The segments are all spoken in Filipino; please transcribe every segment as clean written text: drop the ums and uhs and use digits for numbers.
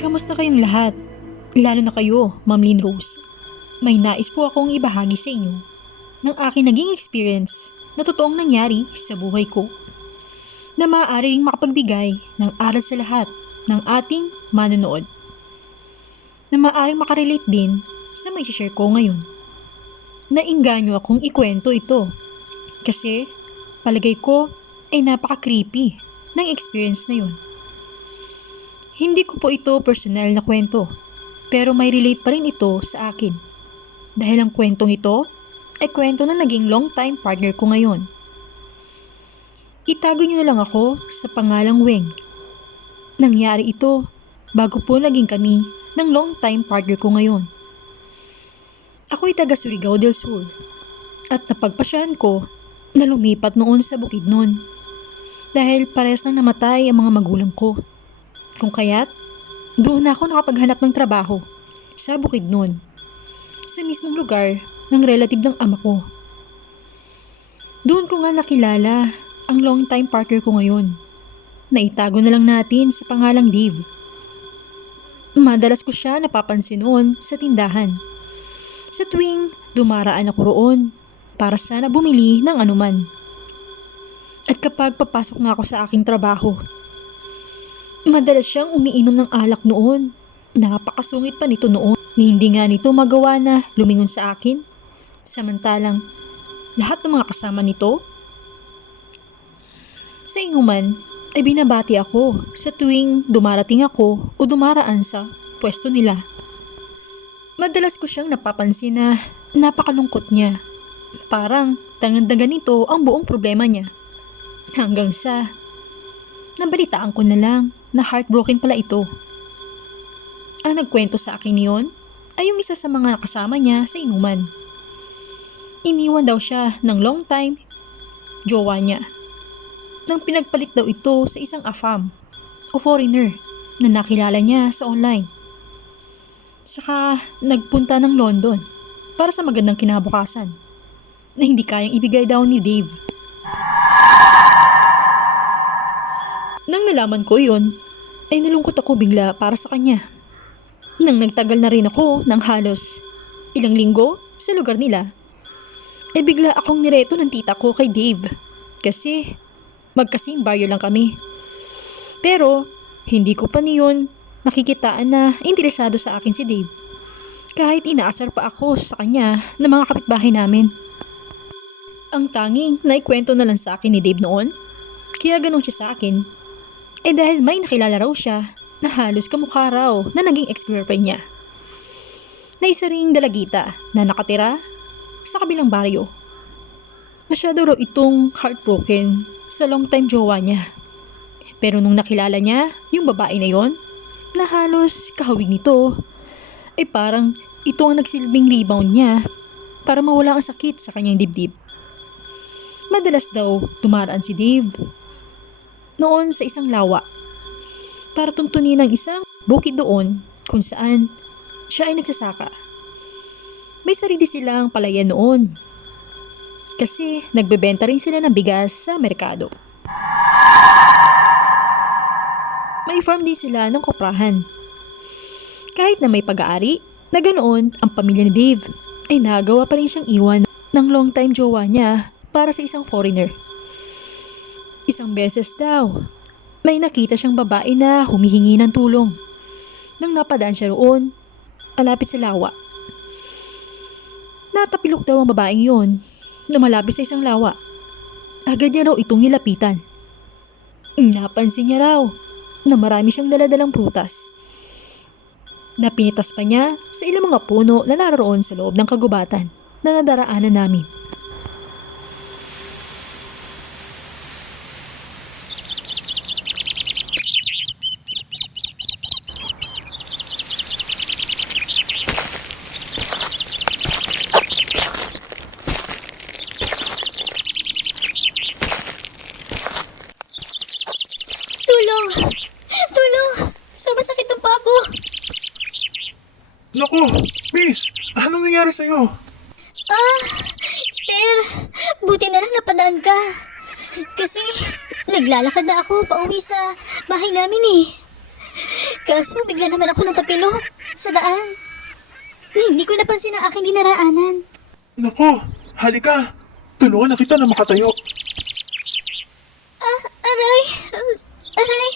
Kamusta kayong lahat? Lalo na kayo, Ma'am Lynn Rose. May nais po akong ibahagi sa inyo ng aking naging experience na totoong nangyari sa buhay ko na maaari ring makapagbigay ng aral sa lahat ng ating manonood na maaaring makarelate din sa may share ko ngayon. Nainganyo akong ikwento ito kasi palagay ko ay napaka-creepy ng experience na yun. Hindi ko po ito personal na kwento, pero may relate pa rin ito sa akin. Dahil ang kwentong ito ay kwento na naging long time partner ko ngayon. Itago niyo na lang ako sa pangalang Weng. Nangyari ito bago po naging kami ng long time partner ko ngayon. Ako'y taga Surigao del Sur at napagpasyahan ko na lumipat noon sa Bukidnon dahil parehas nang namatay ang mga magulang ko. Kung kaya't, doon na ako nakapaghanap ng trabaho sa Bukidnon, sa mismong lugar ng relative ng ama ko. Doon ko nga nakilala ang long time partner ko ngayon. Naitago na lang natin sa pangalang Dave. Madalas ko siya napapansin noon sa tindahan. Sa tuwing dumaraan ako roon para sana bumili ng anuman. At kapag papasok na ako sa aking trabaho, madalas siyang umiinom ng alak noon. Napakasungit pa nito noon ni hindi nga nito magawa na lumingon sa akin. Samantalang lahat ng mga kasama nito sa inuman ay binabati ako sa tuwing dumarating ako o dumaraan sa pwesto nila. Madalas ko siyang napapansin na napakalungkot niya. Parang tangandagan nito ang buong problema niya. Hanggang sa nabalitaan ko na lang na heartbroken pala ito. Ang nagkwento sa akin niyon ay yung isa sa mga nakasama niya sa inuman. Iniwan daw siya ng long time jowa niya. Nang pinagpalit daw ito sa isang AFAM o foreigner na nakilala niya sa online. Saka nagpunta ng London para sa magandang kinabukasan na hindi kayang ibigay daw ni Dave. Nang nalaman ko yun, ay nalungkot ako bigla para sa kanya. Nang nagtagal na rin ako ng halos ilang linggo sa lugar nila, ay bigla akong nireto ng tita ko kay Dave kasi magkasing baryo lang kami. Pero hindi ko pa niyon nakikitaan na interesado sa akin si Dave. Kahit inaasar pa ako sa kanya ng mga kapitbahay namin. Ang tanging naikwento na lang sa akin ni Dave noon, kaya ganun siya sa akin, eh dahil may nakilala raw siya na halos kamukha raw na naging ex-girlfriend niya. Na isa ring dalagita na nakatira sa kabilang baryo. Masyado raw itong heartbroken sa long time jowa niya. Pero nung nakilala niya yung babae na yon, na halos kahawig nito, ay parang ito ang nagsilbing rebound niya para mawala ang sakit sa kanyang dibdib. Madalas daw dumaraan si Dave noon sa isang lawa para tuntunin ang isang bukid doon kung saan siya ay nagsasaka. May sarili silang palayan noon kasi nagbebenta rin sila ng bigas sa merkado. May farm din sila ng koprahan. Kahit na may pag-aari, na ganoon ang pamilya ni Dave, ay nagawa pa rin siyang iwan ng long time jowa niya para sa isang foreigner. Isang beses daw, may nakita siyang babae na humihingi ng tulong. Nang napadaan siya roon, malapit sa lawa. Natapilok daw ang babaeng yon na malapit sa isang lawa. Agad niya raw itong nilapitan. Napansin niya raw na marami siyang daladalang prutas. Napinitas pa niya sa ilang mga puno na naroon sa loob ng kagubatan na nadaraanan namin. Tulong! Tulong! Sobrang sakit ng paa ko! Naku, miss! Anong nangyari sa'yo? Esther! Buti na lang napadaan ka. Kasi naglalakad na ako pauwi sa bahay namin eh. Kaso bigla naman ako natapilok sa daan. Hindi ko napansin ang aking dinaraanan. Nako, halika. Tulungan na kita na makatayo. Aray! Aray!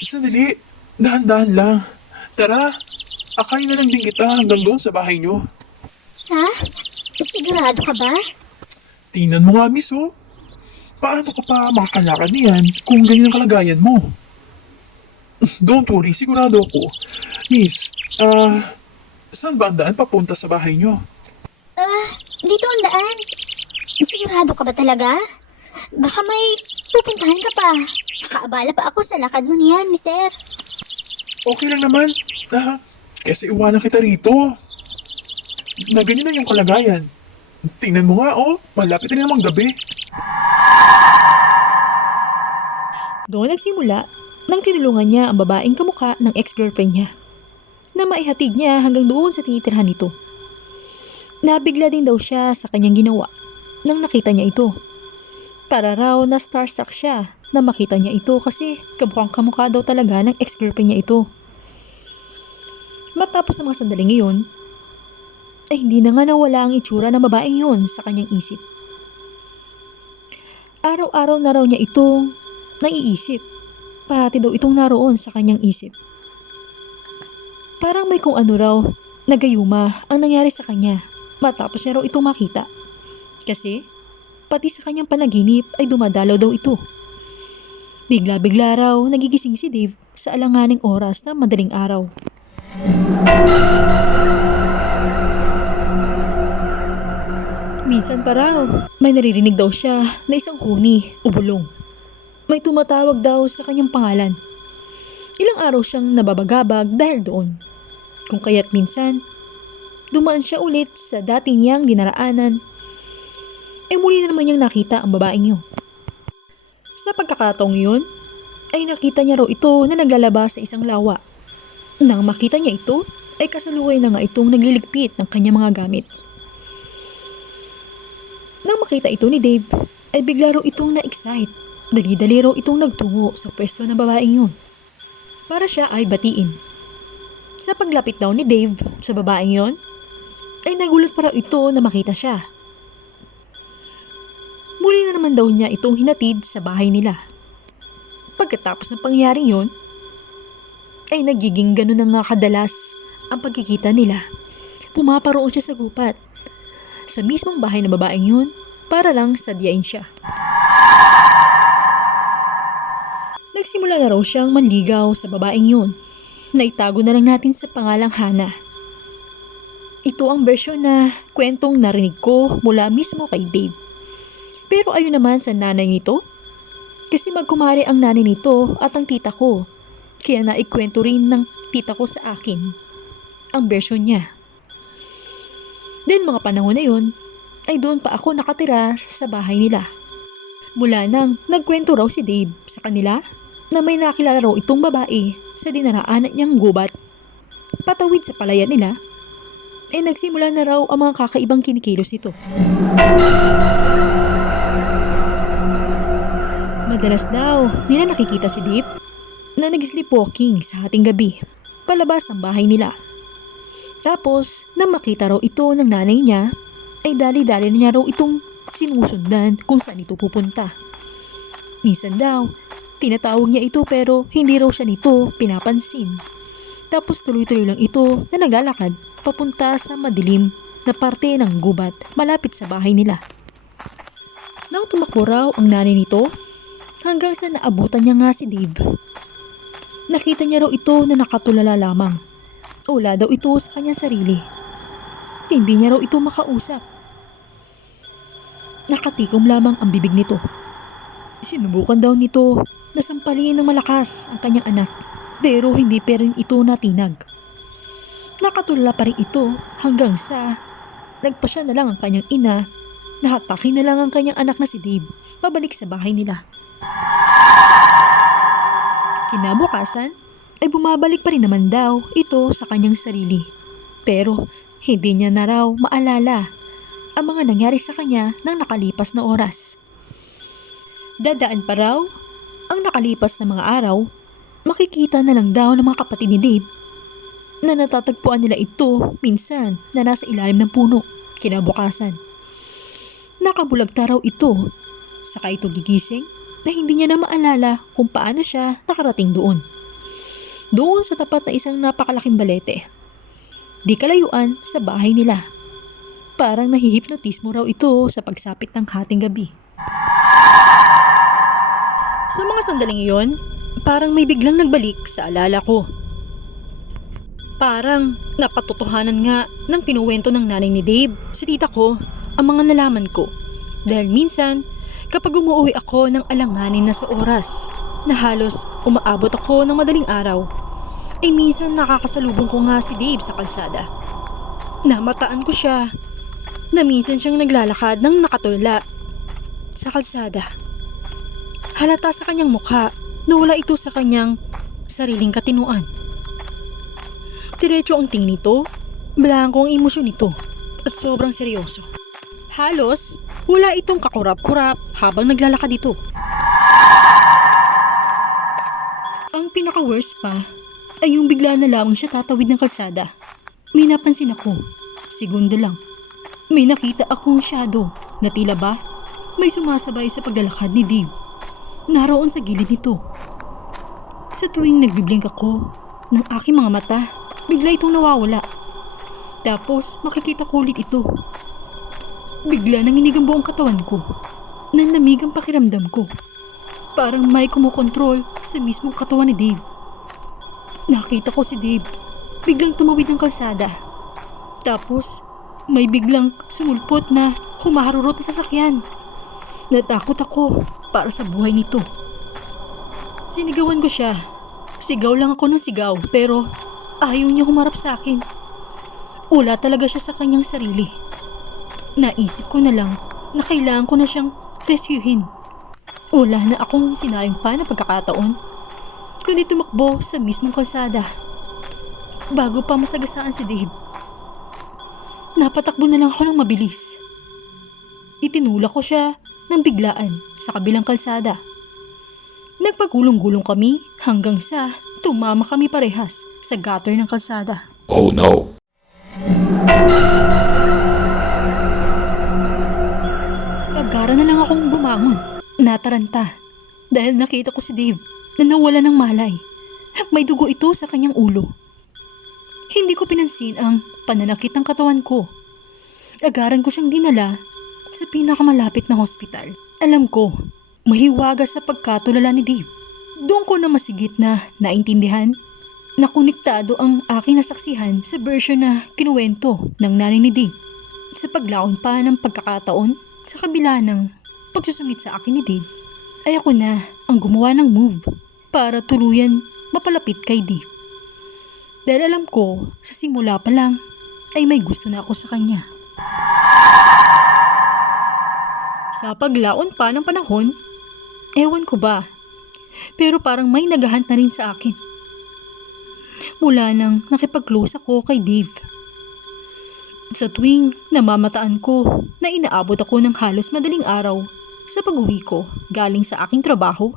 Sandali, dahan-dahan lang. Tara, akayin na lang din kita hanggang doon sa bahay nyo. Ha? Sigurado ka ba? Tingnan mo nga, miss, oh. Paano ka pa makakalakad niyan kung ganyan ang kalagayan mo? Don't worry, sigurado ako. Miss, saan ba ang daan papunta sa bahay nyo? Dito ang daan. Sigurado ka ba talaga? Baka may pupuntahan ka pa. Nakaabala pa ako sa lakad mo niyan, mister. Okay lang naman. Kasi iwanan kita rito. Na ganyan na yung kalagayan. Tingnan mo nga, oh. Malapit na namang gabi. Doon nagsimula nang tinulungan niya ang babaeng kamukha ng ex-girlfriend niya na maihatid niya hanggang doon sa tinitirhan nito. Nabigla din daw siya sa kanyang ginawa nang nakita niya ito. Para raw na starstruck siya na makita niya ito kasi kamukhang kamukha daw talaga ng ex-girlfriend niya ito. Matapos ng mga sandaling iyon, ay hindi na nga nawala ang itsura ng babaeng yun sa kanyang isip. Araw-araw na raw niya itong naiisip. Parati daw itong naroon sa kanyang isip. Parang may kung ano raw, nagayuma ang nangyari sa kanya matapos niya raw itong makita. Kasi, pati sa kanyang panaginip ay dumadalaw daw ito. Bigla-bigla raw nagigising si Dave sa alanganing oras na madaling araw. Minsan pa raw, may naririnig daw siya na isang huni o bulong. May tumatawag daw sa kanyang pangalan. Ilang araw siyang nababagabag dahil doon. Kung kaya't minsan, dumaan siya ulit sa dati niyang dinaraanan, muli na naman niyang nakita ang babaeng yun. Sa pagkakataong yun, ay nakita niya raw ito na naglalaba sa isang lawa. Nang makita niya ito, ay kasalukuyan na nga itong nagliligpit ng kanyang mga gamit. Nang makita ito ni Dave, ay bigla raw itong na-excite. Dali-dali raw itong nagtungo sa pwesto ng babaeng yun para siya ay batiin. Sa paglapit daw ni Dave sa babaeng yun, ay nagulat pa raw ito na makita siya. Muli na naman daw niya itong hinatid sa bahay nila. Pagkatapos ng pangyaring yun, ay nagiging ganun na nga kadalas ang pagkikita nila. Pumaparoon siya sa gupat sa mismong bahay ng babaeng yun para lang sadyain siya. Nagsimula na raw siyang manligaw sa babaeng yun na itago na lang natin sa pangalang Hana. Ito ang version na kwentong narinig ko mula mismo kay Dave. Pero ayon naman sa nanay nito, kasi magkumari ang nanay nito at ang tita ko, kaya naikwento rin ng tita ko sa akin ang version niya. Then mga panahon na yun, ay doon pa ako nakatira sa bahay nila. Mula nang nagkwento raw si Dave sa kanila na may nakilala raw itong babae sa dinaraanan niyang gubat. Patawid sa palayan nila, ay nagsimula na raw ang mga kakaibang kinikilos nito. Madalas daw nila nakikita si Dave na nag-sleepwalking sa hating gabi palabas ng bahay nila. Tapos, nang makita raw ito ng nanay niya, ay dali-dali niya raw itong sinusundan kung saan ito pupunta. Minsan daw, tinatawag niya ito pero hindi raw siya nito pinapansin. Tapos tuloy-tuloy lang ito na naglalakad papunta sa madilim na parte ng gubat malapit sa bahay nila. Nang tumakbo raw ang nanay nito, hanggang sa naabutan niya nga si Dave. Nakita niya raw ito na nakatulala lamang. Wala daw ito sa kanyang sarili. Hindi niya raw ito makausap. Nakatikom lamang ang bibig nito. Sinubukan daw nito na sampalin ng malakas ang kanyang anak, pero hindi pa rin ito natinag. Nakatulala pa rin ito hanggang sa nagpasya na lang ang kanyang ina na hatakin na lang ang kanyang anak na si Dave pabalik sa bahay nila. Kinabukasan ay bumabalik pa rin naman daw ito sa kanyang sarili. Pero hindi niya na raw maalala ang mga nangyari sa kanya ng nakalipas na oras. Dadaan pa raw ang nakalipas na mga araw, makikita na lang daw ng mga kapatid ni Dave na natatagpuan nila ito minsan na nasa ilalim ng puno. Kinabukasan, nakabulagta raw ito. Saka ito gigising na hindi niya na maalala kung paano siya nakarating doon. Doon sa tapat na isang napakalaking balete. Di kalayuan sa bahay nila. Parang nahihipnotismo raw ito sa pagsapit ng hating gabi. Sa mga sandaling iyon, parang may biglang nagbalik sa alala ko. Parang napatotohanan nga ng kinuwento ng nanay ni Dave sa tita ko ang mga nalaman ko. Dahil minsan, kapag umuwi ako ng alanganin na sa oras, na halos umaabot ako ng madaling araw, ay minsan nakakasalubong ko nga si Dave sa kalsada. Namataan ko siya na minsan siyang naglalakad ng nakatulala sa kalsada. Halata sa kanyang mukha na wala ito sa kanyang sariling katinuan. Diretso ang tingin nito, blanko ang emosyon nito at sobrang seryoso. Halos wala itong kakurap-kurap habang naglalakad ito. Ang pinaka-worst pa ay yung bigla na lamang siya tatawid ng kalsada. May napansin ako, segundo lang. May nakita akong shadow na tila ba may sumasabay sa paglalakad ni Dave. Naroon sa gilid nito. Sa tuwing nagbiblink ako ng aking mga mata, bigla itong nawawala. Tapos makikita ko ulit ito. Bigla nanginig ang buong katawan ko. Nanlamig ang pakiramdam ko. Parang may kumokontrol sa mismong katawan ni Dave. Nakita ko si Dave. Biglang tumawid ng kalsada. Tapos may biglang sumulpot na humaharurot na sasakyan. Natakot ako para sa buhay nito. Sinigawan ko siya. Sigaw lang ako ng sigaw pero ayaw niya humarap sa akin. Wala talaga siya sa kanyang sarili. Naisip ko na lang na kailangan ko na siyang rescuehin. Wala na akong sinayang pa na pagkakataon, kundi tumakbo sa mismong kalsada. Bago pa masagasaan si Dave, napatakbo na lang ako ng mabilis. Itinulak ko siya ng biglaan sa kabilang kalsada. Nagpagulong-gulong kami hanggang sa tumama kami parehas sa gutter ng kalsada. Oh no. Agara na lang akong bumangon. Nataranta dahil nakita ko si Dave na nawala ng malay. May dugo ito sa kanyang ulo. Hindi ko pinansin ang pananakit ng katawan ko. Agaran ko siyang dinala sa pinakamalapit na hospital. Alam ko, mahiwaga sa pagkatulala ni Dave. Doon ko na masigit na naintindihan na konektado ang aking nasaksihan sa version na kinuwento ng nanay ni Dave. Sa paglaon pa ng pagkakataon, sa kabila ng pagsusungit sa akin ni Dave, ay ako na ang gumawa ng move para tuluyan mapalapit kay Dave. Dahil alam ko, sa simula pa lang, ay may gusto na ako sa kanya. Sa paglaon pa ng panahon, ewan ko ba, pero parang may nagahant na rin sa akin. Mula nang nakipag-close ako kay Dave. Sa tuwing namamataan ko na inaabot ako ng halos madaling araw sa pag-uwi ko galing sa aking trabaho,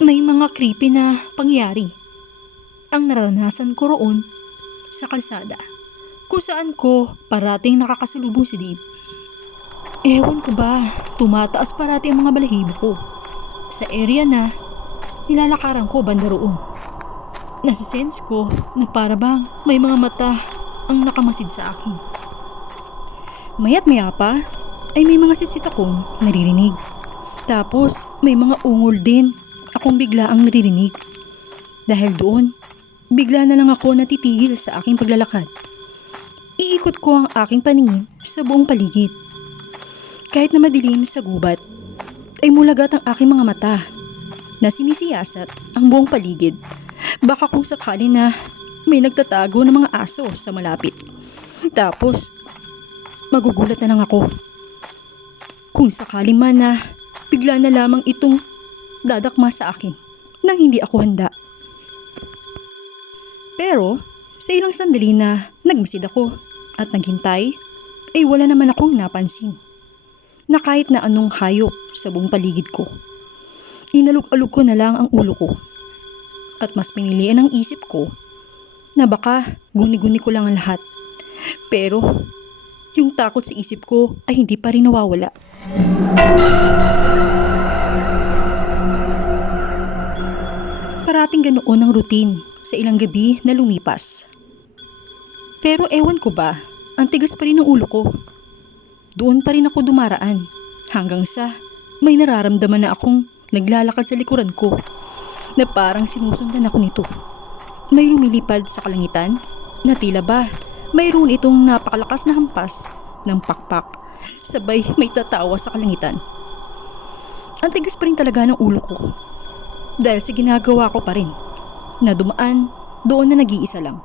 may mga creepy na pangyayari ang naranasan ko roon sa kalsada kung saan ko parating nakakasalubong si Dave. Ewan ko ba, tumataas parati ang mga balahibo ko sa area na nilalakaran ko banda roon. Nasisense ko na para bang may mga mata ang nakamasid sa akin. Maya't maya pa ay may mga sisit akong naririnig. Tapos may mga ungol din akong bigla ang naririnig. Dahil doon, bigla na lang ako natitigil sa aking paglalakad. Iikot ko ang aking paningin sa buong paligid. Kahit na madilim sa gubat, ay mulagat ang aking mga mata na sinisiyasat ang buong paligid. Baka kung sakali na may nagtatago ng mga aso sa malapit. Tapos, magugulat na lang ako. Kung sakali man na bigla na lamang itong dadakma sa akin nang hindi ako handa. Pero, sa ilang sandali na nagmasid ako at naghintay, ay wala naman akong napansin. na kahit na anong hayop sa buong paligid ko. Inalog-alog ko na lang ang ulo ko. At mas pinilian ang isip ko na baka guni-guni ko lang ang lahat. Pero yung takot sa isip ko ay hindi pa rin nawawala. Parating ganoon ang routine sa ilang gabi na lumipas. Pero ewan ko ba, ang tigas pa rin ng ulo ko. Doon pa rin ako dumaraan hanggang sa may nararamdaman na akong naglalakad sa likuran ko na parang sinusundan ako nito. May lumilipad sa kalangitan na tila ba mayroon itong napakalakas na hampas ng pakpak sabay may tatawa sa kalangitan. Ang tigas pa rin talaga ng ulo ko dahil sa ginagawa ko pa rin na dumaan doon na nag-iisa lang.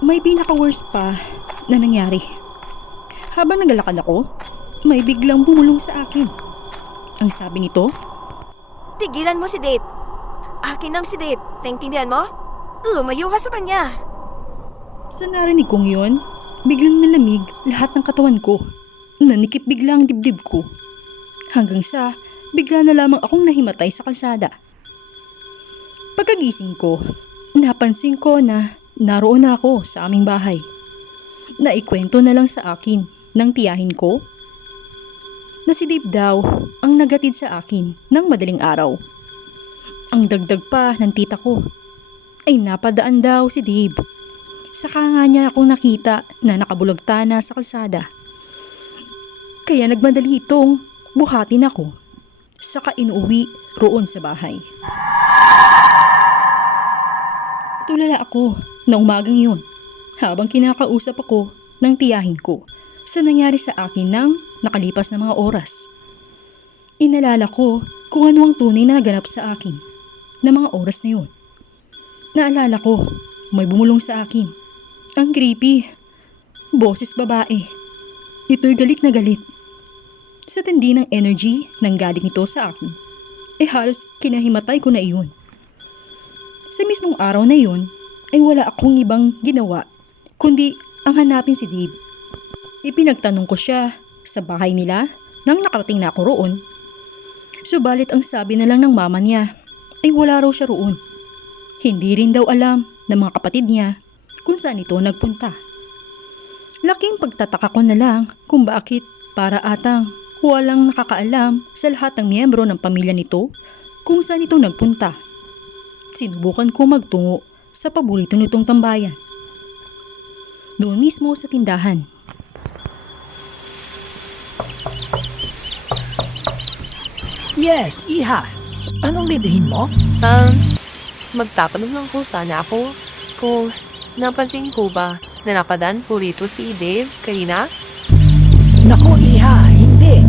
May pinaka-worst pa na nangyari. Habang naglalakad ako, may biglang bumulong sa akin. Ang sabi nito, Tigilan mo si Dave. Akin ang si Dave. Naintindihan mo? Lumayo ka sa kanya. sa narinig kong yun, biglang nalamig lahat ng katawan ko. Nanikip bigla ang dibdib ko. Hanggang sa bigla na lamang akong nahimatay sa kalsada. Pagkagising ko, napansin ko na naroon na ako sa aming bahay. Naikwento na lang sa akin ng tiyahin ko na si Dave daw ang nagatid sa akin ng madaling araw. Ang dagdag pa ng tita ko ay napadaan daw si Dave. Saka nga niya akong nakita na nakabulagta na sa kalsada. Kaya nagmadali itong buhatin ako. Saka inuwi roon sa bahay. Tulala ako na umagang yun habang kinakausap ako ng tiyahin ko sa nangyari sa akin ng nakalipas na mga oras. Inalala ko kung ano ang tunay na naganap sa akin na mga oras na yun. Naalala ko, may bumulong sa akin. Ang creepy. Boses babae. Ito'y galit na galit. Sa tindi ng energy nang galing ito sa akin, halos kinahimatay ko na iyon. Sa mismong araw na iyon, ay wala akong ibang ginawa, kundi ang hanapin si Dave. Ipinagtanong ko siya sa bahay nila nang nakarating na ako roon. Subalit ang sabi na lang ng mama niya ay wala raw siya roon. Hindi rin daw alam ng mga kapatid niya kung saan ito nagpunta. Laking pagtataka ko na lang kung bakit para atang walang nakakaalam sa lahat ng miyembro ng pamilya nito kung saan ito nagpunta. Sinubukan ko magtungo sa paborito nitong tambayan. Doon mismo sa tindahan. Yes, Iha. Anong bibihin mo? Magtatanong lang po sana ako kung napansin ko ba na napadaan po rito si Dave kanina? Naku, Iha, hindi.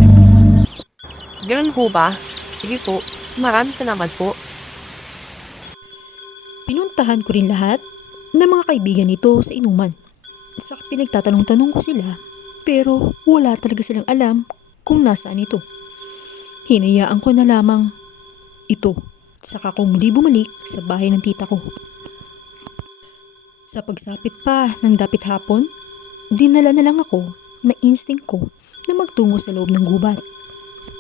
Ganun po ba? Sige po, maraming salamat po. Pinuntahan ko rin lahat ng mga kaibigan nito sa inuman. Saka pinagtatanong-tanong ko sila pero wala talaga silang alam kung nasaan ito. Hinayaan ko na lamang ito saka ko muli bumalik sa bahay ng tita ko. Sa pagsapit pa ng dapit hapon, dinala na lang ako na instinct ko na magtungo sa loob ng gubat.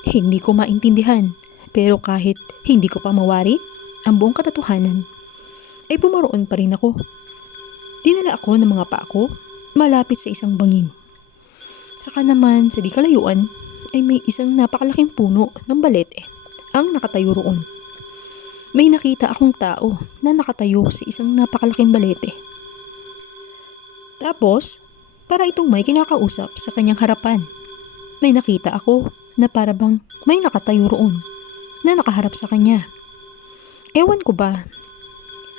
Hindi ko maintindihan pero kahit hindi ko pa mawari ang buong katotohanan, ay bumaroon pa rin ako. Dinala ako ng mga paa ko malapit sa isang bangin. Saka naman sa di kalayuan ay may isang napakalaking puno ng balete ang nakatayo roon. May nakita akong tao na nakatayo sa isang napakalaking balete. Tapos, para itong may kinakausap sa kanyang harapan, may nakita ako na parabang may nakatayo roon na nakaharap sa kanya. Ewan ko ba,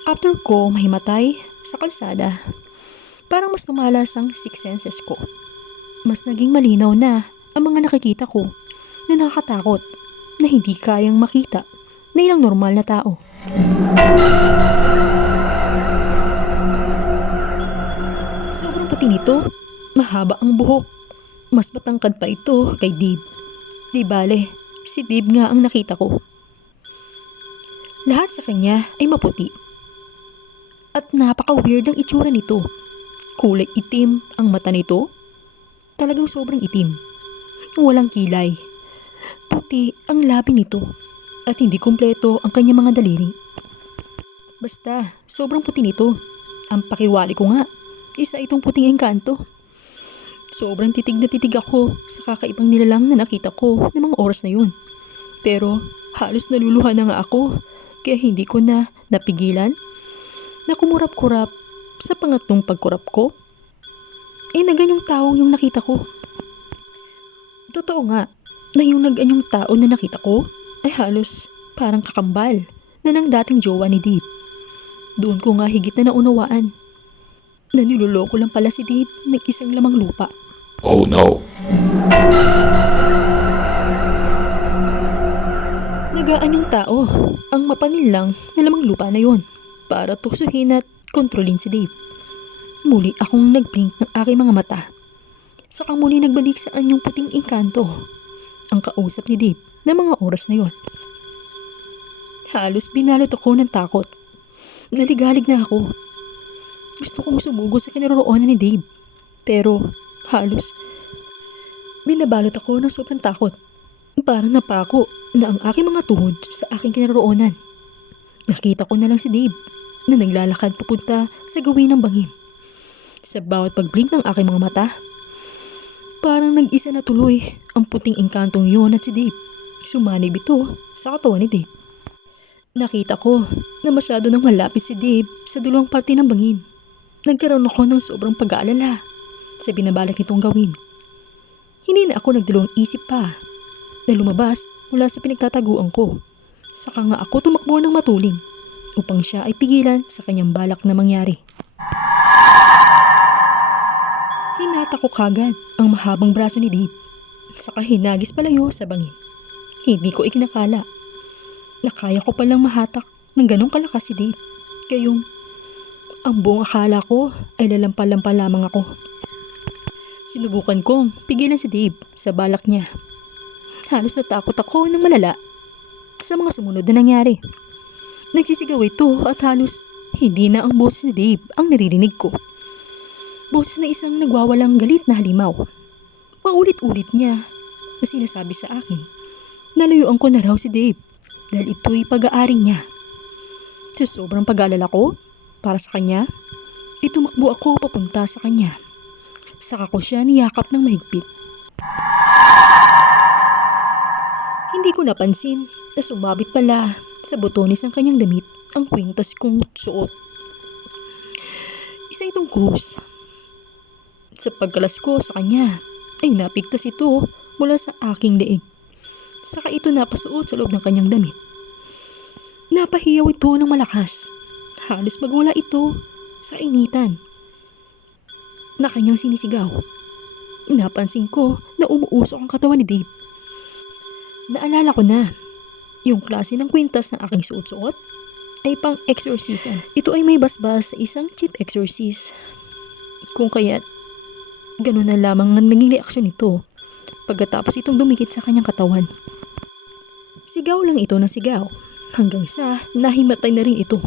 after ko mahimatay sa kalsada, parang mas tumalas ang six senses ko. Mas naging malinaw na ang mga nakikita ko na nakakatakot na hindi kayang makita na ilang normal na tao. Sobrang puti nito, mahaba ang buhok. Mas matangkad pa ito kay Dave. Di bale, si Dave nga ang nakita ko. Lahat sa kanya ay maputi. At napaka-weird ang itsura nito. Kulay itim ang mata nito. Talagang sobrang itim. walang kilay. Puti ang labi nito at hindi kumpleto ang kanyang mga daliri. Basta, sobrang puti nito. Ang pakiwari ko nga, isa itong puting engkanto. Sobrang titig na titig ako sa kakaibang nilalang na nakita ko ng mga oras na yun. Pero halos naluluha na nga ako kaya hindi ko na napigilan na kumurap-kurap sa pangatlong pagkurap ko. Na ganyong tao yung nakita ko. Totoo nga na yung naganyong tao na nakita ko ay halos parang kakambal na ng dating jowa ni Dave. Doon ko nga higit na naunawaan na niloloko lang pala si Dave ng isang lamang lupa. Oh no. Nagaan yung tao ang mapanil lang na lamang lupa na yon para tuksuhin at kontrolin si Dave. Muli akong nagblink ng aking mga mata. Saka muli nagbalik sa anyong puting engkanto ang kausap ni Dave na mga oras na yon. Halos binalot ako ng takot. Naligalig na ako. Gusto kong sumugo sa kinaroroonan ni Dave. Pero halos binabalot ako ng sobrang takot. Parang napako na ang aking mga tuhod sa aking kinaroroonan. Nakita ko na lang si Dave na naglalakad papunta sa gawin ng bangin. Sa bawat pagblink ng aking mga mata, parang nag-isa na tuloy ang puting engkantong yon at si Dave. Sumanib ito sa katawan ni Dave. Nakita ko na masyado nang malapit si Dave sa dulong parte ng bangin. Nagkaroon ako ng sobrang pag-aalala sa binabalak nitong gawin. Hindi na ako nagdalawang isip pa na lumabas mula sa pinagtataguan ko. Saka nga ako tumakbo ng matuling upang siya ay pigilan sa kanyang balak na mangyari. Hinata ko kagad ang mahabang braso ni Dave. Saka hinagis palayo sa bangin. Hindi ko ikinakala na kaya ko palang mahatak ng ganong kalakas si Dave. Kayong ang buong akala ko ay lalampal-lampal lamang ako. Sinubukan kong pigilan si Dave sa balak niya. Halos natakot ako ng malala sa mga sumunod na nangyari. Nagsisigaw ito at halos hindi na ang boses ni Dave ang naririnig ko. Boses na isang nagwawalang galit na halimaw. Paulit-ulit niya na sinasabi sa akin na layuan ko na raw si Dave dahil ito'y pag-aari niya. Sa sobrang pag-aalala ko para sa kanya, itumakbo ako papunta sa kanya. Saka ko siya niyakap ng mahigpit. Hindi ko napansin na sumabit pala sa botones ng kanyang damit ang kwintas kong suot. Isa itong krus. Sa pagkalas ko sa kanya ay napigtas ito mula sa aking leeg. Saka ito napasuot sa loob ng kanyang damit. Napahiyaw ito ng malakas. Halos magwala ito sa initan na kanyang sinisigaw. Napansin ko na umuusok ang katawan ni Dave. Naalala ko na, yung klase ng kwintas na aking suot-suot ay pang exorcism. Ito ay may basbas sa isang cheap exorcist. Kung kaya't ganun na lamang ang naging reaksyon nito pagkatapos itong dumikit sa kanyang katawan. Sigaw lang ito ng sigaw hanggang sa nahimatay na rin ito.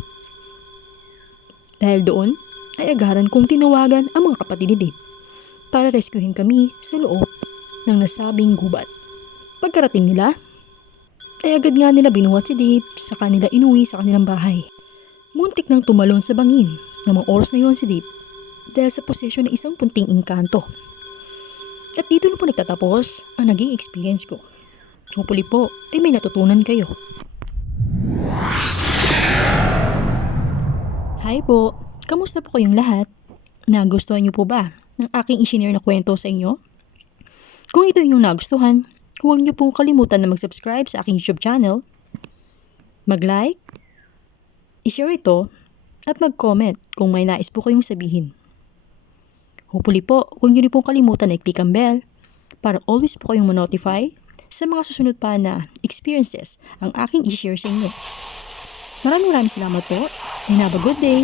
Dahil doon ay agaran kong tinawagan ang mga kapatid ni Dave para rescuehin kami sa loob ng nasabing gubat. Pagkarating nila, ay agad nga nila binuhat si Dave sa kanila inuwi sa kanilang bahay. Muntik nang tumalon sa bangin ng mga oras na yon si Dave dahil sa posesyon ng isang punting engkanto. At dito na po nagtatapos ang naging experience ko. Hopefully po ay may natutunan kayo. Hi po, kamusta po kayong lahat? Nagustuhan niyo po ba ng aking isinare na kwento sa inyo? Kung ito inyong nagustuhan, huwag niyo pong kalimutan na mag-subscribe sa aking YouTube channel, mag-like, i-share ito, at mag-comment kung may nais po kayong sabihin. Hopefully po, huwag niyo rin pong kalimutan na i-click ang bell para always po kayong ma-notify sa mga susunod pa na experiences ang aking i-share sa inyo. Maraming salamat po and have a good day!